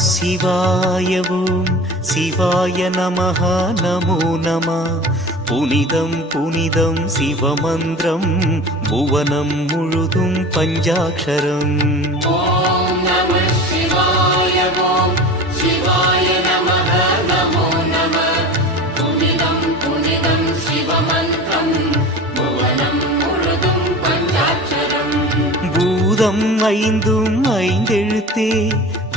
சிவாயவும் சிவாய நமக நமோ நம. புனிதம் புனிதம் சிவமந்திரம் புவனம் முழுதும் பஞ்சாட்சரம். ஐந்தும் ஐந்தெழுத்தே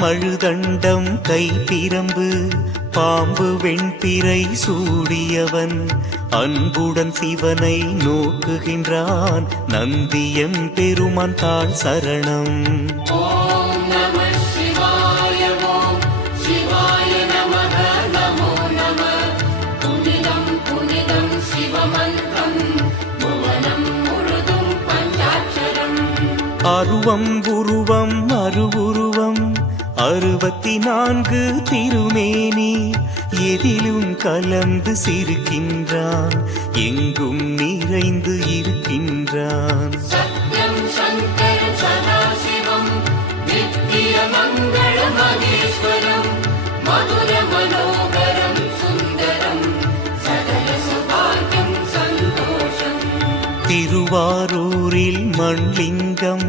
மழுதண்டம் கைப்பிரம்பு பாம்பு வெண்பிறை சூடியவன். அன்புடன் சிவனை நோக்குகின்றான் நந்தியம் பெருமான் தான் சரணம். அருவம் உருவம் அருவுரு அறுபத்தி நான்கு திருமேனி எதிலும் கலந்து சிரிக்கின்றான் எங்கும் நிறைந்து இருக்கின்றான். மதுர மனோகரம் சுந்தரம் சகல சுபாகியம் சந்தோஷம். திருவாரூரில் மண்லிங்கம்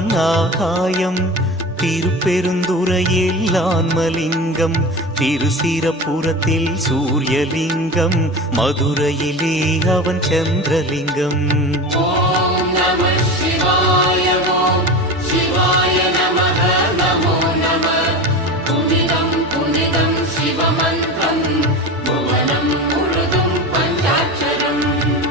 நான் ஆகாயம் திருப்பெருந்துறையில் ஆன்மலிங்கம் திருசிரப்புறத்தில் சூரியலிங்கம் மதுரையிலே அவன் சந்திரலிங்கம்.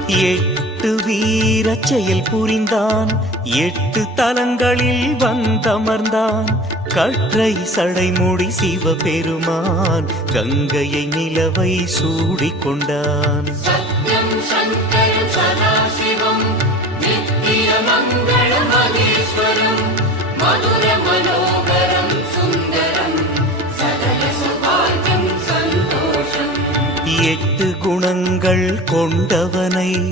எட்டு வீர செயல் புரிந்தான் எட்டு தலங்களில் வந்தமர்ந்தான். கற்றை சடைமுடி சிவபெருமான் கங்கையை நிலவை சூடிக்கொண்டான் எட்டு குணங்கள் கொண்டவனை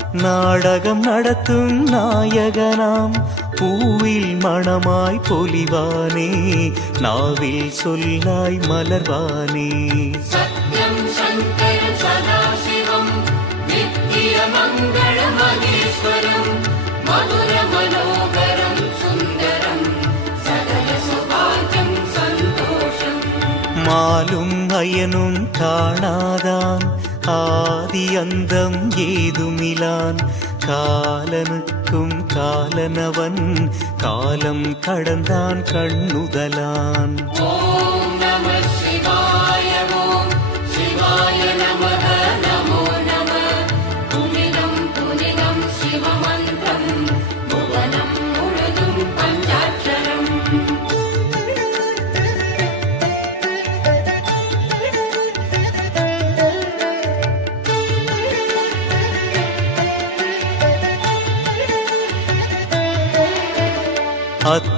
നാടകം നടത്തും നായകനാം. പൂവിൽ മണമായി പൊലിവാനേ നാവിൽ സൊല്ലായി മലർവാനേ. സത്യം സുന്ദരം മാലും അയ്യനും കാണാതാം. ஆதி அந்தம் ஏதுமிலான். காலனுக்கும் காலனவன் காலம் கடந்தான் கண்ணுதலான்.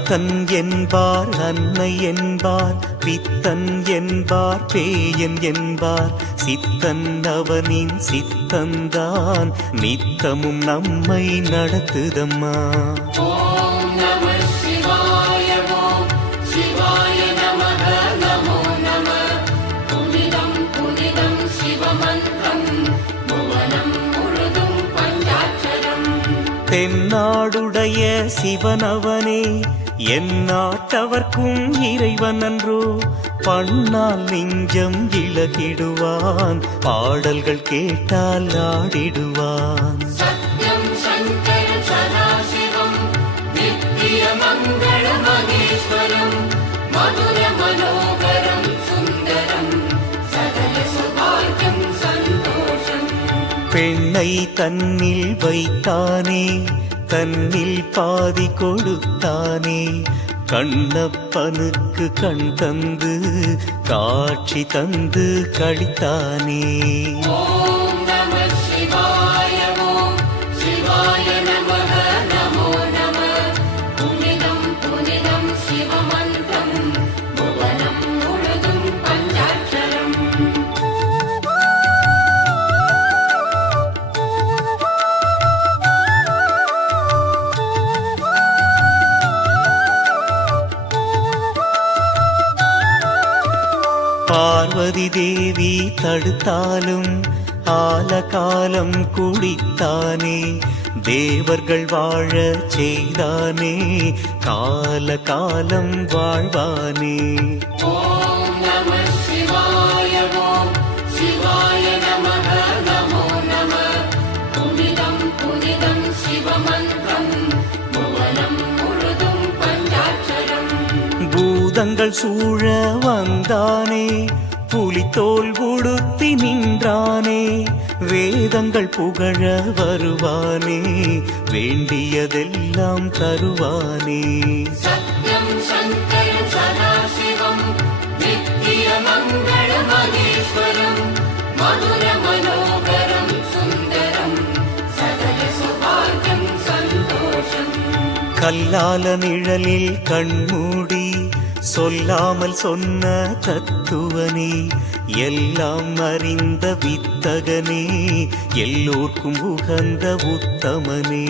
அத்தன் என்பார் அன்னை என்பார் பித்தன் என்பார் பேயன் என்பார். சித்தன் அவனின் சித்தந்தான் நித்தமும் நம்மை நடத்துதம்மா. தென்னாடுடைய சிவனவனே எந்நாட்டவர்க்கும் இறைவன் அன்றோ பண்ணால் நெஞ்சம் இழகிடுவான் பாடல்கள் கேட்டால் ஆடிடுவான். மதுர மனோகரம் சுந்தரம் பெண்ணை தன்னில் வைத்தானே தன்னில் பாதி கொடுத்தானே. கண்ணப்பனுக்கு கண் தந்து காட்சி தந்து கழித்தானே. தடுத்தாலும் ஆலகாலம் குடித்தானே. தேவர்கள் வாழ செய்தானே கால காலம் வாழ்வானே பூதங்கள் சூழ வந்தானே புலித்தோல் உடுத்தி நின்றானே வேதங்கள் புகழ வருவானே வேண்டியதெல்லாம் தருவானே. சத்யம் சங்கரம் சதாசிவம் நித்திய மங்கள மகேஸ்வரம் மதுர மனோகரம் சுந்தரம் சகல சுபாகம் சந்தோஷம். கல்லால நிழலில் கண்மூடி சொல்லாமல் சொன்ன தத்துவனே எல்லாம் அறிந்த வித்தகனே எல்லோர்க்கும் உகந்த உத்தமனே.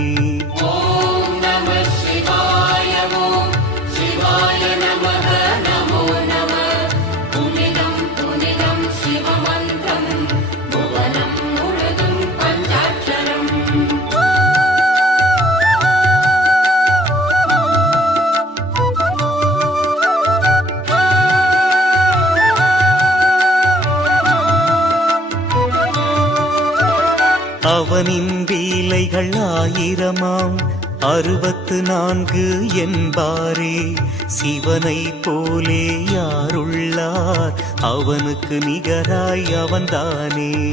ஆயிரமாம். அறுபத்து நான்கு என்பாரே சிவனை போலே யாருள்ளார்? அவனுக்கு நிகராய் அவன்தானே.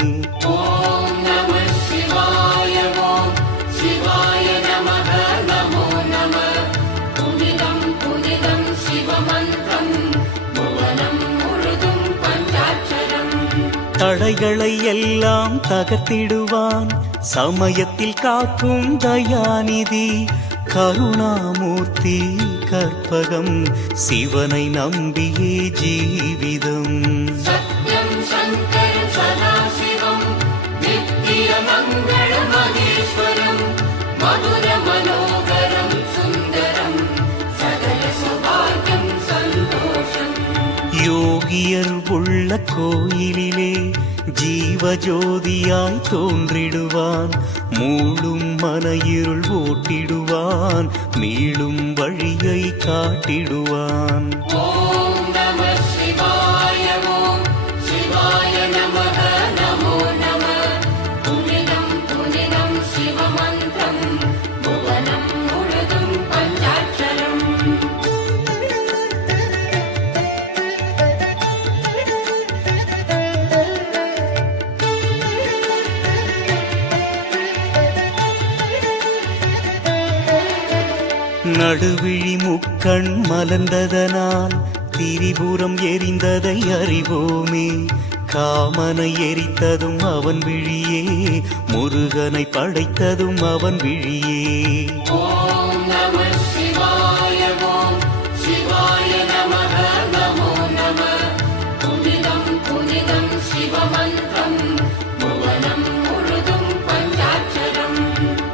தடைகளை எல்லாம் தகர்த்திடுவான். சமயத்தில் காக்கும் தயாநிதி கருணாமூர்த்தி கற்பகம் சிவனை நம்பியே ஜீவிதம். மதுர மனோகரம் சுந்தரம் சகல சுபாகியம் சந்தோஷம். யோகியர் உள்ள கோயிலிலே ஜீவஜோதியாய் தோன்றிடுவான் மூளும் மன இருள் ஓட்டிடுவான் மீளும் வழியை காட்டிடுவான். முக்கண் மலர்ந்ததனால் திரிபுரம் எரிந்ததை அறிவோமே. காமனை எரித்ததும் அவன் விழியே. முருகனை படைத்ததும் அவன் விழியே.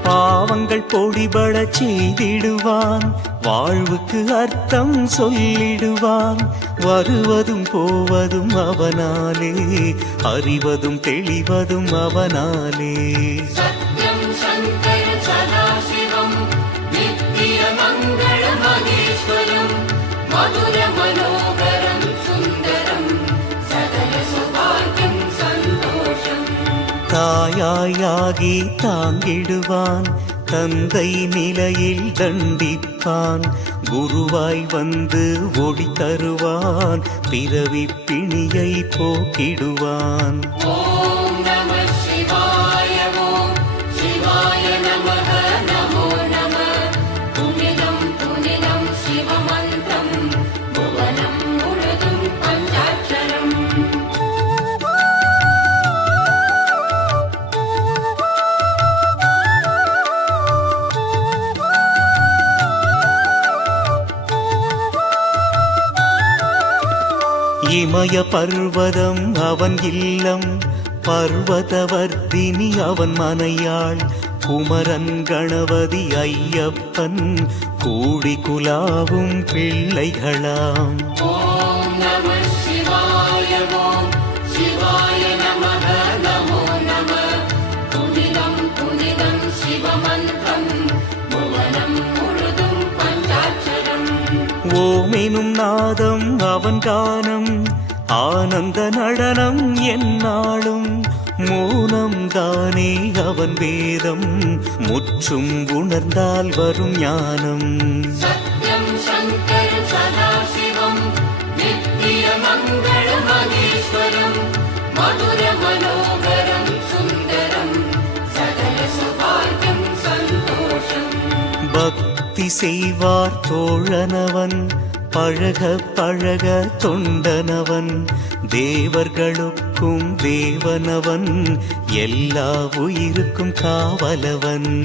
பாவங்கள் பொடிபடச் செய்திடுவான். வாழ்வுக்கு அர்த்தம் சொல்லிடுவான். வருவதும் போவதும் அவனாலே அறிவதும் தெளிவதும் அவனாலே. மதுர மனோகரம் சுந்தரம் சகல சுபாகியம் சந்தோஷம். தாயாயாகி தாங்கிடுவான். தந்தை நிலையில் தண்டிப்பான். குருவாய் வந்து ஒளி தருவான். பிறவி பிணியை போக்கிடுவான். இமய பர்வதம் அவன் இல்லம். பர்வதவர்த்தினி அவன் மனையாள். குமரன் கணபதி ஐயப்பன். கூடி குலாவும் பிள்ளைகளாம். ஓமெனும் நாதம் அவன் கானம். ஆனந்த நடனம் என்னாலும் மௌனம் தானே அவன் வேதம். முற்றும் உணர்ந்தால் வரும் ஞானம். மதுர மனோகரம் சுந்தரம் சகல சுபாகியம் சந்தோஷம். பக்தி செய்வார் தோழனவன் பழக பழக தொண்டனவன். தேவர்களுக்கும் தேவனவன். எல்லா உயிருக்கும் காவலவன்.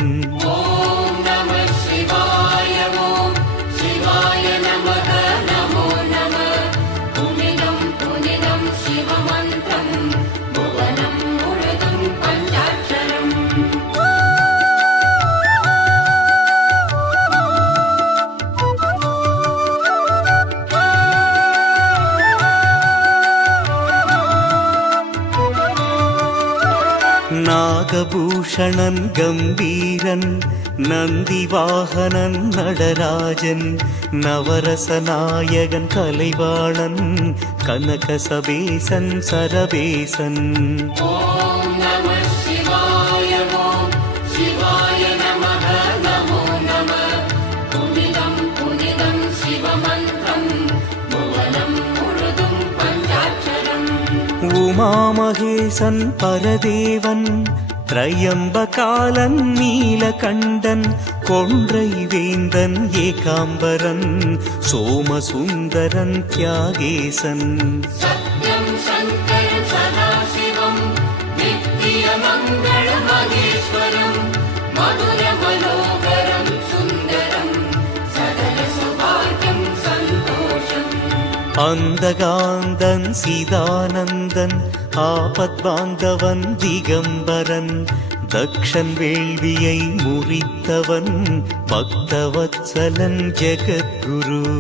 கம்பீரன் நந்திவாகனன் நடராஜன் நவரசநாயகன் கலைவாணன் கனகசபேசன் சரபேசன். உமாமகேசன் பரதேவன் திரையம்பகாலன் நீலகண்டன் கொன்றை வேந்தன் ஏகாம்பரன் சோமசுந்தரன் தியாகேசன். அந்தகாந்தன் சிதானந்தன் ஆபத்பாந்தவன் திகம்பரன் தக்ஷன் வேள்வியை முறித்தவன் பக்தவத்சலன் ஜெகத்குரு.